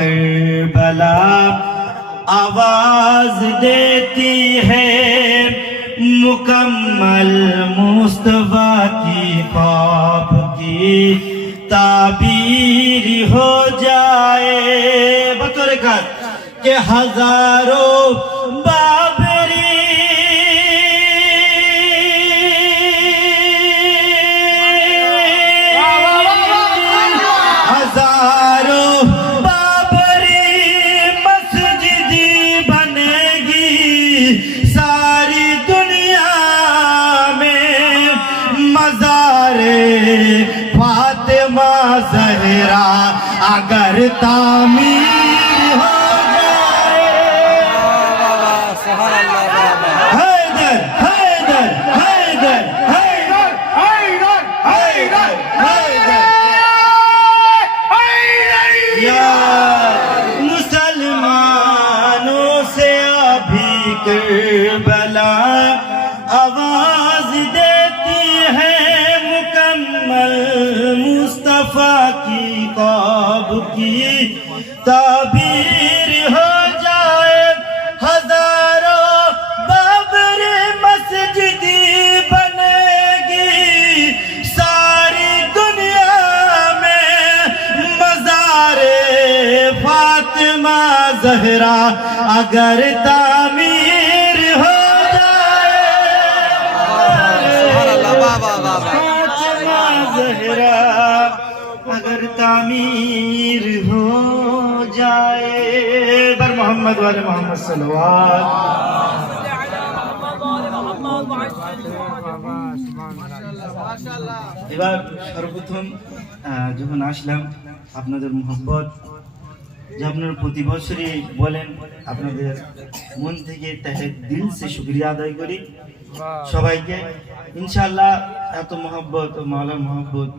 Karbala आवाज देती है मुकम्मल मुस्तफा की ख्वाब की ताबीर हो जाए बतौर खास के हजारों बाबरी हजारों बाबरी मस्जिद बनेगी सारी दुनिया में मज़ारे फातिमा ज़हरा अगर तामीर हो मुसलमानों से अभी करबला आवाज देती है मुकम्मल मुस्तफा की ख्वाब की ताबीर हो जाए हजारों बाबर मस्जिद बनेगी सारी दुनिया में मज़ारे फातिमा ज़हरा अगर तामीर हो जाए फातिमा ज़हरा अगर तामीर हो जाए बर मोहम्मद वाले मोहम्मद सल्लल्लाहु এবার সর্বপ্রথম যখন আসলাম আপনাদের মোহব্বত যে আপনারা প্রতি বছরই বলেন আপনাদের মন থেকে তাহে দিল সে শুকরিয়া আদায় করি সবাইকে ইনশাআল্লাহ এত মোহব্বত ও মাওলার মোহব্বত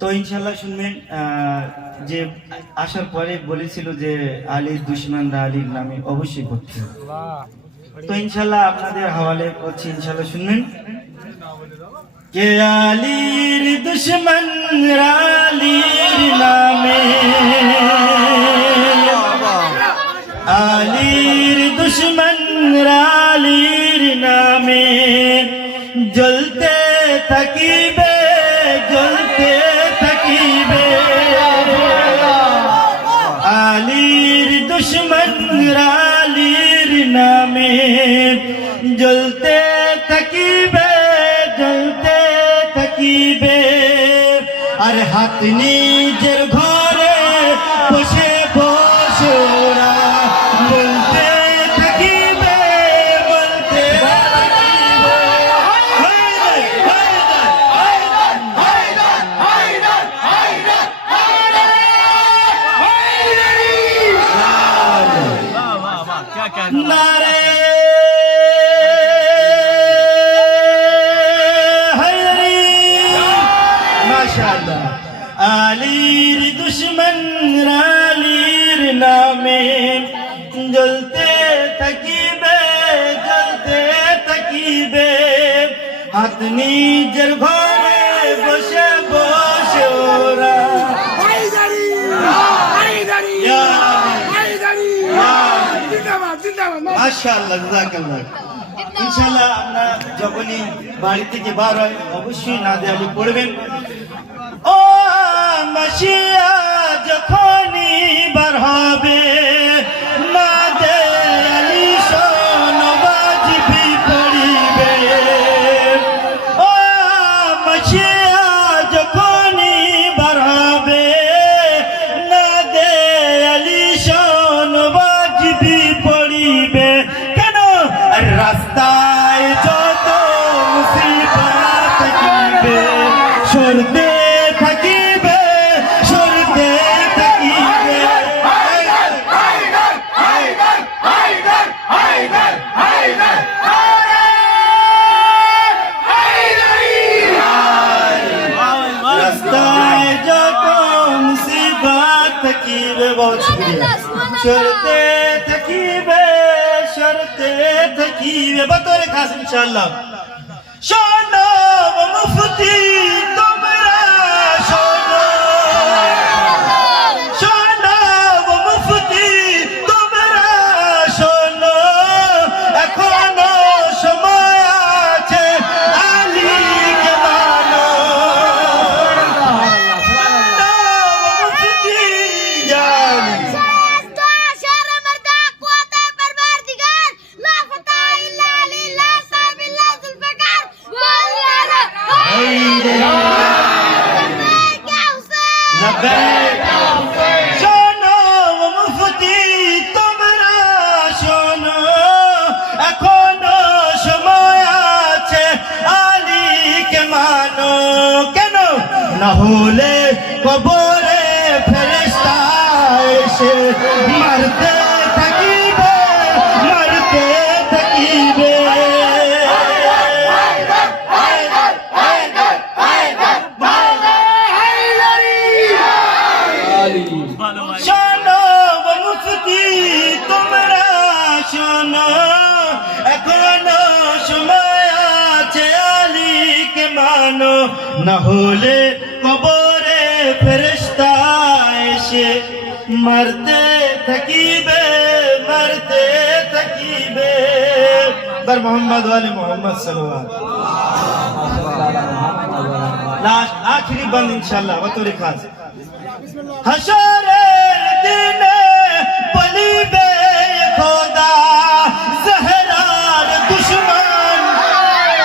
তো ইনশাআল্লাহ শুনবেন যে আসার পরে বলেছিল যে আলীর দুশমনরা আলীর নামে অবশ্যই করতে হবে তো ইনশাআল্লাহ আপনাদের হাওয়ালে করছি ইনশাআল্লাহ শুনবেন কে আলীর দুশমনরা আলীর নামে আলীর দুশমনরা আলীর নামে জ্বলতে থাকিবে জ্বলতে থাকিবে আলীর দুশমনরা আলীর নামে জ্বলতে থাকিবে জ্বলতে থাকিবে আর হাত নিজের ঘরে বসে বসে ওরা বলতে থাকিবে বলতে নারে মাশাআল্লাহ আলীর দুশমনরা আলীর নামে জ্বলতে থাকিবে জ্বলতে থাকিবে হাত নিজের ঘরে বসে বসে ওরা মাশাআল্লাহ জাযাকাল্লাহ ইনশাআল্লাহ আমরা যখনই বাড়ি থেকে বার হয় অবশ্যই নাদে আলী পড়বেন ও মাশিয়া যখনই বার হবে নাদে আলী শোনো ওয়াজিবি পড়িবে ও মাশিয়া যখনই বার হবে নাদে আলী শোনো ওয়াজিবি পড়িবে কেন রাস্তায় যত মুসিবত থাকিবে সরতে থাকিবে সরতে থাকিবে রাস্তায় যত মুসিবত থাকিবে বহুত শুকরিয়া সরতে থাকিবে সরতে থাকিবে বতরে খাস ইনশাআল্লাহ শোনো মুফতি তোমরা শোনো শোনো হায়রে লব্বাইক শোনো মুফতি তোমরা শোনো এখনো সময় আছে আলীকে মানো কেন না হলে কবরে ফেরেশতা এসে মারতে থাকিবে মারতে থাকিবে শোনো মুফতি তোমরা শোনো এখনো সময় আছে আলীকে মানো না হলে কবরে ফেরেশতা এসে মারতে থাকিবে মারতে থাকিবে বার মোহাম্মদ ওয়ালি মোহাম্মদ সাল্লাল্লাহু লাস্ট आखिरी बंद इंशाल्लाह बतौर खास हशरेर दिन बलिबे खुदा जहरार दुश्मन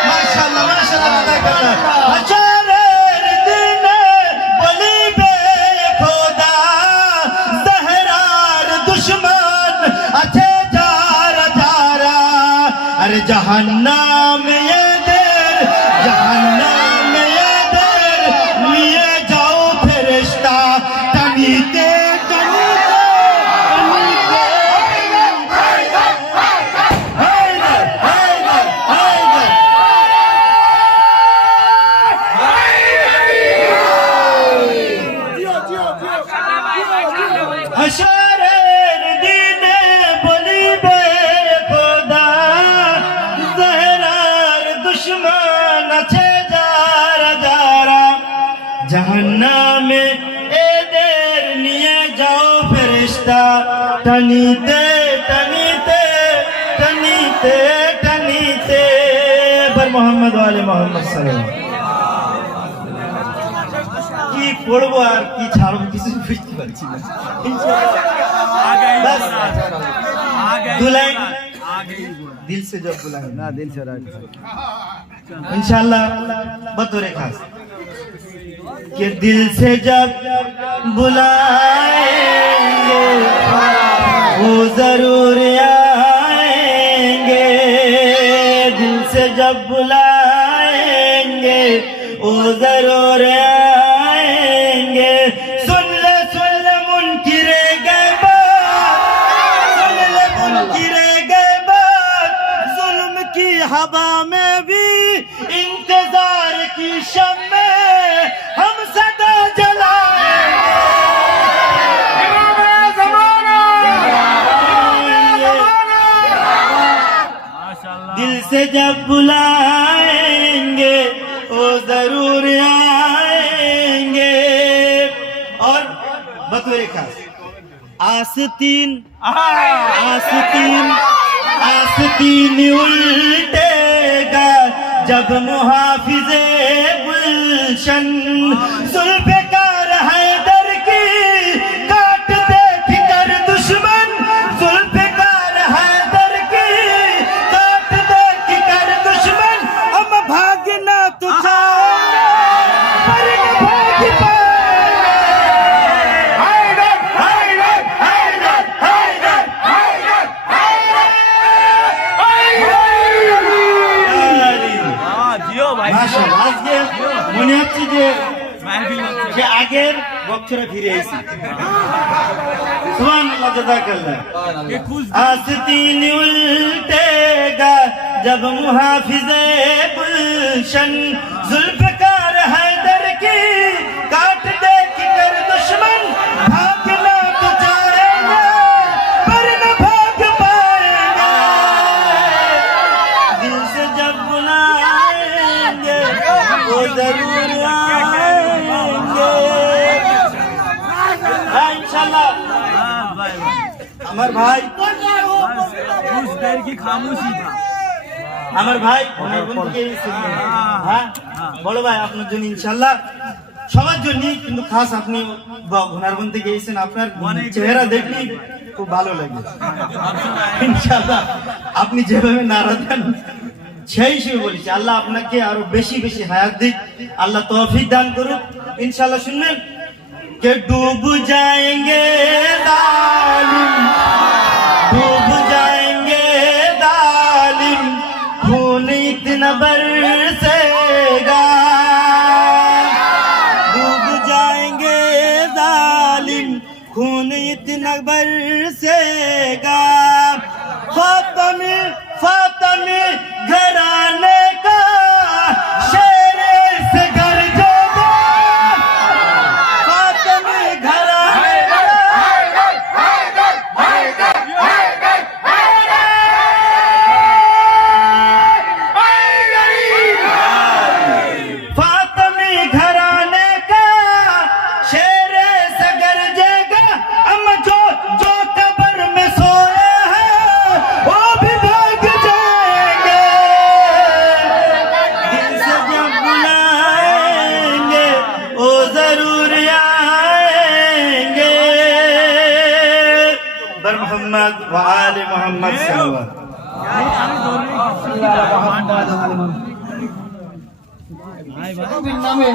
माशाल्लाह अदा करना हशरेर दिन बलिबे खुदा जहरार दुश्मन अच्छे जारा जारा अरे जहन्नम ये देर जहन्नम ये देर लिए जाओ फरिश्ता तनीते हशरेर दिने बलिबे खुदा जहरार दुश्मन अच्छे जारा जारा जहन्नमे एदेर निये जाओ फरिश्ता टनीते टनीते टनीते टनीते बर मोहम्मद वाले मोहम्मद सल्लल्लाहु কি পড়বো আর কি ছাড়বো কিছু বুঝতে পারছি না दिल से जब बुलाए ना दिल से इंशाल्लाह बतौर खास कि दिल से जब बुलाएंगे वो जरूर आएंगे दिल से जब बुलाएंगे वो जरूर आएंगे सुन ले मुनकिरे गैबत सुन ले मुनकिरे गैबत जुल्म की हवा में भी इंतजार की शम्मे हम सदा जलाएंगे दिल से जब बुलाएंगे वो जरूर आएंगे और बतौर खास आस्तीन आस्तीन आस्तीन उल्टेगा जब मुहाफिजे गुलशन जुल्फ़िकार हैदर की काट देख कर दुश्मन जुल्फ़िकार हैदर की काट देख कर दुश्मन हम भागना तो चाहेंगे पर न भाग पाएंगे हैदर हैदर हैदर हैदर हैदर माशाल्लाह আজকে মনে হচ্ছে যে আগের বছরে ফিরে এসেছি সুবহানাল্লাহ জাযাকাল্লাহ आस्तीन उल्टेगा जब मुहाफिजे गुलशन जुल्फ़िकार हैदर की काट देख कर दुश्मन भागना तो चाहेंगे पर न भाग पाएंगे दिल से जब बुलाएंगे वो जरूर आएंगे इंशाल्लाह আমার ভাই कुछ देर की खामोशी था আমার ভাই হ্যাঁ বড় ভাই আপনার জন্য ইনশাআল্লাহ সবার জন্য কিন্তু খাস আপনি ঘনারবন থেকে এসেছেন আপনার চেহারা দেখলে খুব ভালো লাগে ইনশাআল্লাহ আপনি যেভাবে নারা দেন সেই হিসেবে বলেছি আল্লাহ আপনাকে আরো বেশি বেশি হায়াত দিক, আল্লাহ তৌফিক দান করুক। ইনশাআল্লাহ শুনবেন कि डूब जाएंगे जालिम, डूब जाएंगे जालिम, खून इतना बरसेगा, डूब जाएंगे जालिम, खून इतना बरसेगा। फातिमी फातिमी घराने का शेर से गरजेगा, फातिमी घराने फातिमी घराने का शेर से गरजेगा। हम जो जो कब्र में सोए हैं वो भी भाग जाएंगे, दिल से जब बुलाएंगे वो जरूर आएंगे। बर मोहम्मद व आले मोहम्मद सल्लल्लाहु भाई भाई নামে